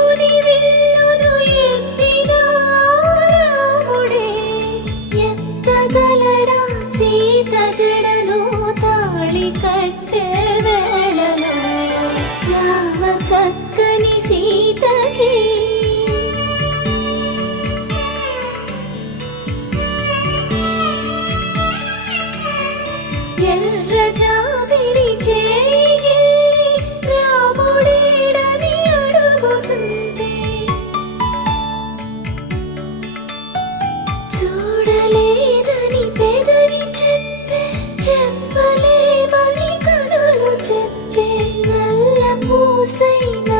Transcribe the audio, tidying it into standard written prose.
దేవుని విల్లును ఎత్తిన రాముడే ఎత్తగలడా సీత జడను తాళి కట్టే వేళలో రామ చక్కని సీతకి ఎర్ర జాబిలి చేయి రాముడేడని అడుగుతుంటే చూడలేదని పెదవి చెప్పే చెప్పలేమని కనులు చెప్పే నల్ల పూసైన